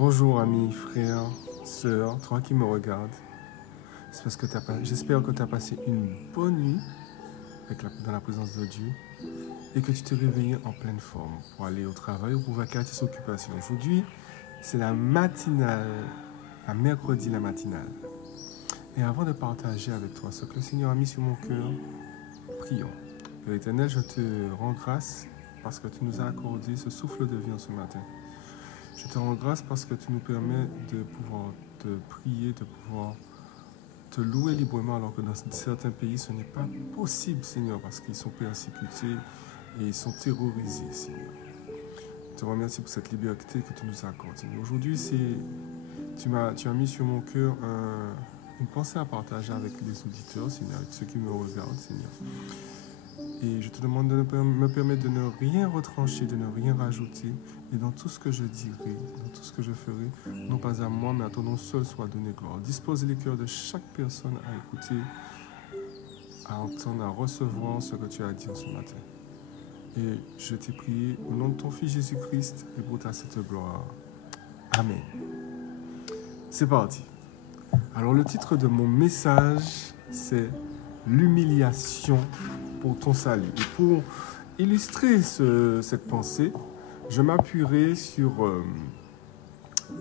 Bonjour amis, frères, sœurs, toi qui me regardes. J'espère que tu as passé une bonne nuit dans la présence de Dieu et que tu t'es réveillé en pleine forme pour aller au travail ou pour vaquer à tes occupations. Aujourd'hui, c'est la matinale, la mercredi la matinale. Et avant de partager avec toi ce que le Seigneur a mis sur mon cœur, prions. Père éternel, je te rends grâce parce que tu nous as accordé ce souffle de vie en ce matin. Je te rends grâce parce que tu nous permets de pouvoir te prier, de pouvoir te louer librement, alors que dans certains pays, ce n'est pas possible, Seigneur, parce qu'ils sont persécutés et ils sont terrorisés, Seigneur. Je te remercie pour cette liberté que tu nous accordes. Aujourd'hui, tu as mis sur mon cœur une pensée à partager avec les auditeurs, Seigneur, avec ceux qui me regardent, Seigneur. Et je te demande de me permettre de ne rien retrancher, de ne rien rajouter. Et dans tout ce que je dirai, dans tout ce que je ferai, non pas à moi, mais à ton nom seul soit donné gloire. Dispose les cœurs de chaque personne à écouter, à entendre, à recevoir ce que tu as dit ce matin. Et je t'ai prié au nom de ton Fils Jésus-Christ et pour ta sainte gloire. Amen. C'est parti. Alors le titre de mon message, c'est l'humiliation pour ton salut. Et pour illustrer cette pensée, je m'appuierai sur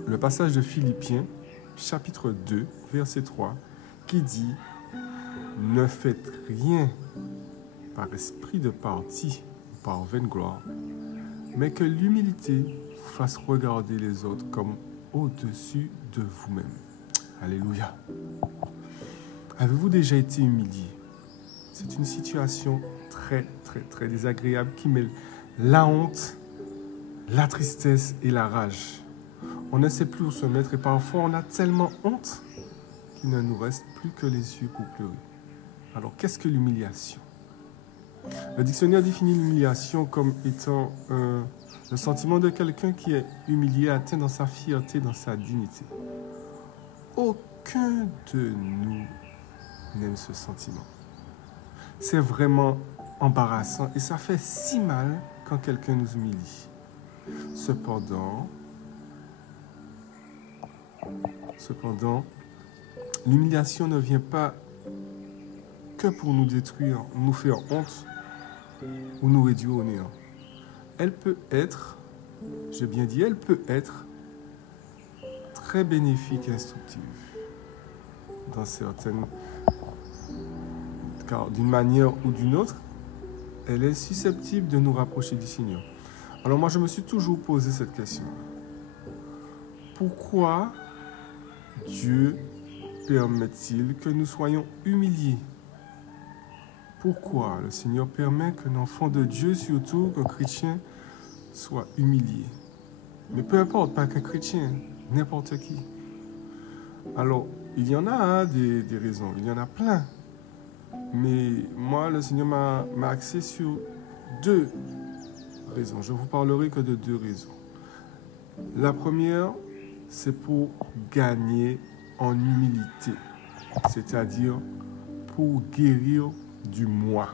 le passage de Philippiens, chapitre 2, verset 3, qui dit « Ne faites rien par esprit de parti ou par vaine gloire, mais que l'humilité vous fasse regarder les autres comme au-dessus de vous-même. » Alléluia. Avez-vous déjà été humilié? C'est une situation très, très, très désagréable qui mêle la honte, la tristesse et la rage. On ne sait plus où se mettre et parfois on a tellement honte qu'il ne nous reste plus que les yeux pour pleurer. Alors, qu'est-ce que l'humiliation? Le dictionnaire définit l'humiliation comme étant le sentiment de quelqu'un qui est humilié, atteint dans sa fierté, dans sa dignité. Aucun de nous n'aime ce sentiment. C'est vraiment embarrassant et ça fait si mal quand quelqu'un nous humilie. Cependant, l'humiliation ne vient pas que pour nous détruire, nous faire honte ou nous réduire au néant. Elle peut être, j'ai bien dit, elle peut être très bénéfique et instructive dans certaines, car d'une manière ou d'une autre, elle est susceptible de nous rapprocher du Seigneur. Alors moi, je me suis toujours posé cette question. Pourquoi Dieu permet-il que nous soyons humiliés? Pourquoi le Seigneur permet qu'un enfant de Dieu, surtout qu'un chrétien, soit humilié? Mais peu importe, pas qu'un chrétien, n'importe qui. Alors, il y en a des raisons, il y en a plein. Mais moi, le Seigneur m'a axé sur 2 raisons. Je ne vous parlerai que de 2 raisons. La première, c'est pour gagner en humilité, c'est-à-dire pour guérir du moi.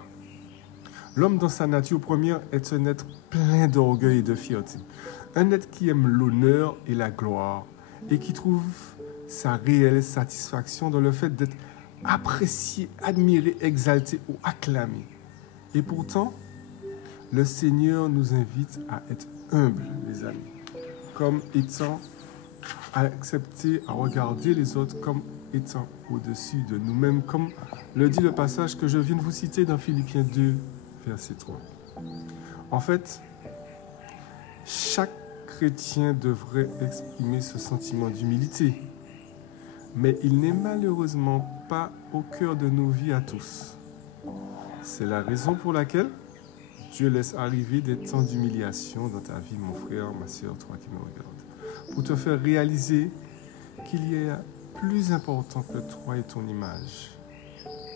L'homme dans sa nature première est un être plein d'orgueil et de fierté. Un être qui aime l'honneur et la gloire et qui trouve sa réelle satisfaction dans le fait d'être apprécié, admiré, exalté ou acclamé. Et pourtant, le Seigneur nous invite à être humbles, les amis, comme étant à accepter, à regarder les autres comme étant au-dessus de nous-mêmes, comme le dit le passage que je viens de vous citer dans Philippiens 2, verset 3. En fait, chaque chrétien devrait exprimer ce sentiment d'humilité, mais il n'est malheureusement pas au cœur de nos vies à tous. C'est la raison pour laquelle Dieu laisse arriver des temps d'humiliation dans ta vie, mon frère, ma sœur, toi qui me regardes, pour te faire réaliser qu'il y a plus important que toi et ton image.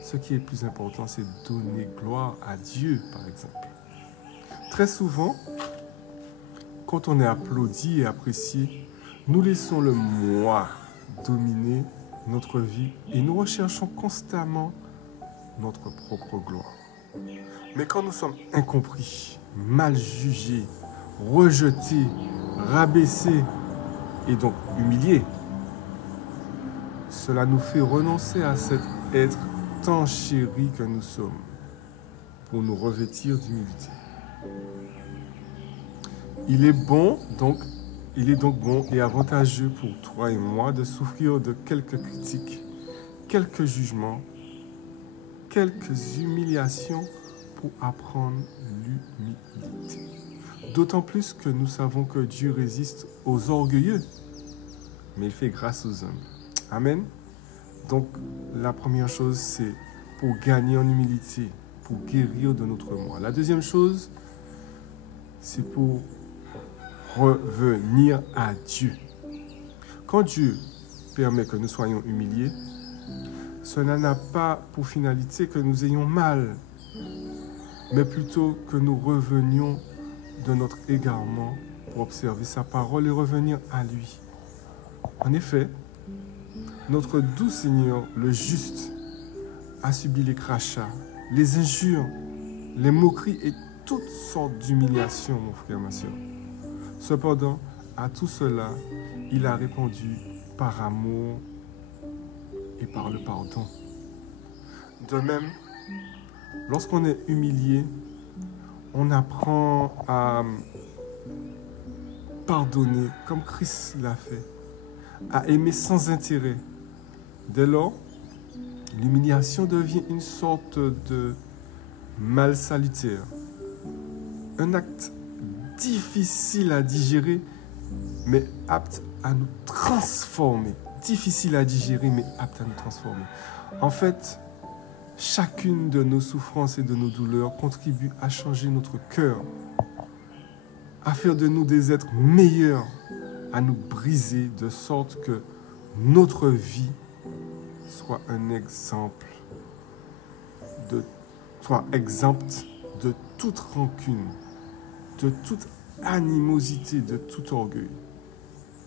Ce qui est plus important, c'est donner gloire à Dieu, par exemple. Très souvent, quand on est applaudi et apprécié, nous laissons le moi dominer notre vie et nous recherchons constamment notre propre gloire. Mais quand nous sommes incompris, mal jugés, rejetés, rabaissés, et donc humilié, cela nous fait renoncer à cet être tant chéri que nous sommes pour nous revêtir d'humilité. Il est donc bon et avantageux pour toi et moi de souffrir de quelques critiques, quelques jugements, quelques humiliations pour apprendre l'humilité. D'autant plus que nous savons que Dieu résiste aux orgueilleux, mais il fait grâce aux hommes. Amen. Donc, la première chose, c'est pour gagner en humilité, pour guérir de notre moi. La deuxième chose, c'est pour revenir à Dieu. Quand Dieu permet que nous soyons humiliés, cela n'a pas pour finalité que nous ayons mal, mais plutôt que nous revenions de notre égarement pour observer sa parole et revenir à lui. En effet, notre doux Seigneur, le juste, a subi les crachats, les injures, les moqueries et toutes sortes d'humiliations, mon frère, ma soeur. Cependant, à tout cela, il a répondu par amour et par le pardon. De même, lorsqu'on est humilié, on apprend à pardonner comme Christ l'a fait, à aimer sans intérêt. Dès lors, l'humiliation devient une sorte de mal salutaire, un acte difficile à digérer, mais apte à nous transformer. Difficile à digérer, mais apte à nous transformer. En fait, chacune de nos souffrances et de nos douleurs contribue à changer notre cœur, à faire de nous des êtres meilleurs, à nous briser de sorte que notre vie soit un exemple, soit exempte de toute rancune, de toute animosité, de tout orgueil.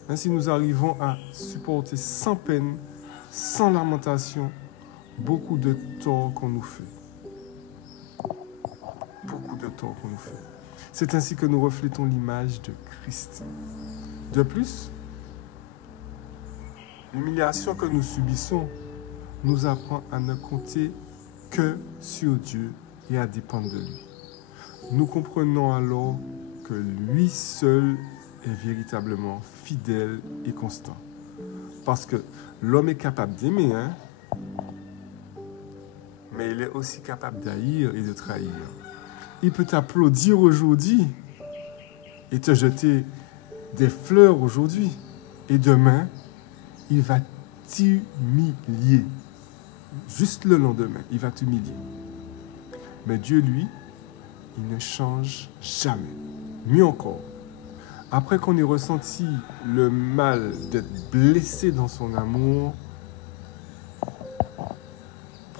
Ainsi, nous arrivons à supporter sans peine, sans lamentation, beaucoup de torts qu'on nous fait. Beaucoup de torts qu'on nous fait. C'est ainsi que nous reflétons l'image de Christ. De plus, l'humiliation que nous subissons nous apprend à ne compter que sur Dieu et à dépendre de lui. Nous comprenons alors que lui seul est véritablement fidèle et constant. Parce que l'homme est capable d'aimer, mais il est aussi capable d'haïr et de trahir. Il peut t'applaudir aujourd'hui et te jeter des fleurs aujourd'hui. Et demain, il va t'humilier. Juste le lendemain, il va t'humilier. Mais Dieu, lui, il ne change jamais. Mieux encore, après qu'on ait ressenti le mal d'être blessé dans son amour,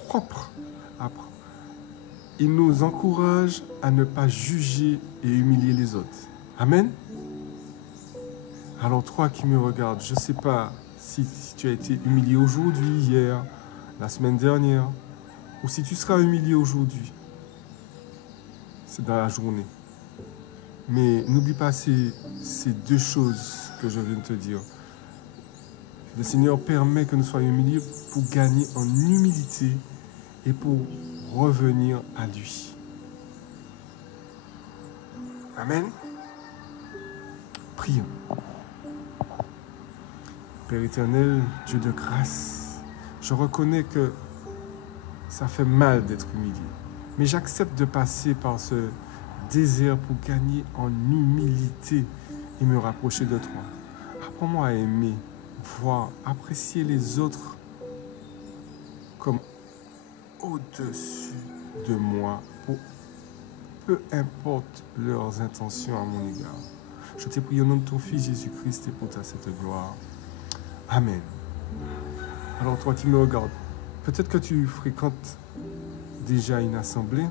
propre, il nous encourage à ne pas juger et humilier les autres. Amen. Alors toi qui me regardes, je ne sais pas si tu as été humilié aujourd'hui, hier, la semaine dernière, ou si tu seras humilié aujourd'hui. C'est dans la journée. Mais n'oublie pas ces deux choses que je viens de te dire. Le Seigneur permet que nous soyons humiliés pour gagner en humilité et pour revenir à lui. Amen. Prions. Père éternel, Dieu de grâce, je reconnais que ça fait mal d'être humilié. Mais j'accepte de passer par ce désert pour gagner en humilité et me rapprocher de toi. Apprends-moi à aimer, voir, apprécier les autres comme au-dessus de moi, pour peu importe leurs intentions à mon égard. Je te prie au nom de ton Fils Jésus-Christ et pour ta sainte gloire. Amen. Alors toi qui me regardes, peut-être que tu fréquentes déjà une assemblée.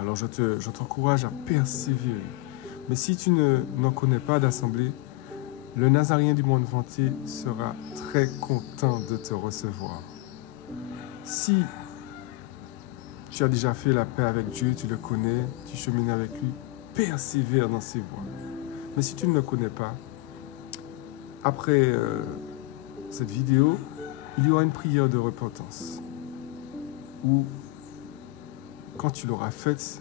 Alors je t'encourage à persévérer. Mais si tu n'en connais pas d'assemblée, le Nazarien du monde vanté sera très content de te recevoir. Si tu as déjà fait la paix avec Dieu, tu le connais, tu chemines avec lui, persévère dans ses voies. Mais si tu ne le connais pas, après cette vidéo, il y aura une prière de repentance où, quand tu l'auras faite,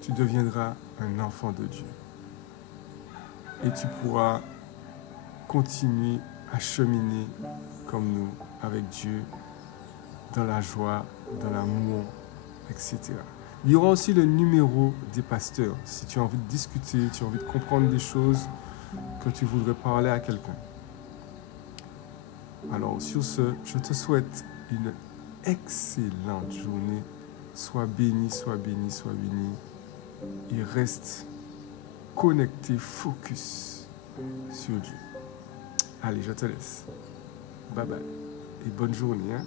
tu deviendras un enfant de Dieu. Et tu pourras continuer à cheminer comme nous, avec Dieu, dans la joie, dans l'amour, etc. Il y aura aussi le numéro des pasteurs. Si tu as envie de discuter, tu as envie de comprendre des choses, que tu voudrais parler à quelqu'un. Alors, sur ce, je te souhaite une excellente journée. Sois béni, sois béni, sois béni. Et reste connecté, focus sur Dieu. Allez, je te laisse. Bye bye. Et bonne journée. Hein?